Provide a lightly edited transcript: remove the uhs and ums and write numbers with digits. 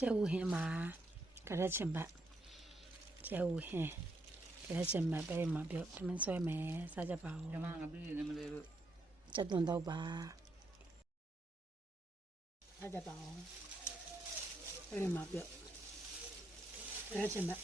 ကျဲဦးဟင်းမှာကရက်ချင်ပတ်ကျဲဦးဟင်းကရက်ချင်ပတ်ပဲမှာပြောသမင်းဆွဲမယ်စားကြပါဦး ကျမငါပြီးနေမလဲလို့ ကျက်သွန်တော့ပါစားကြပါဦးပဲမှာပြောကရက်ချင်ပတ်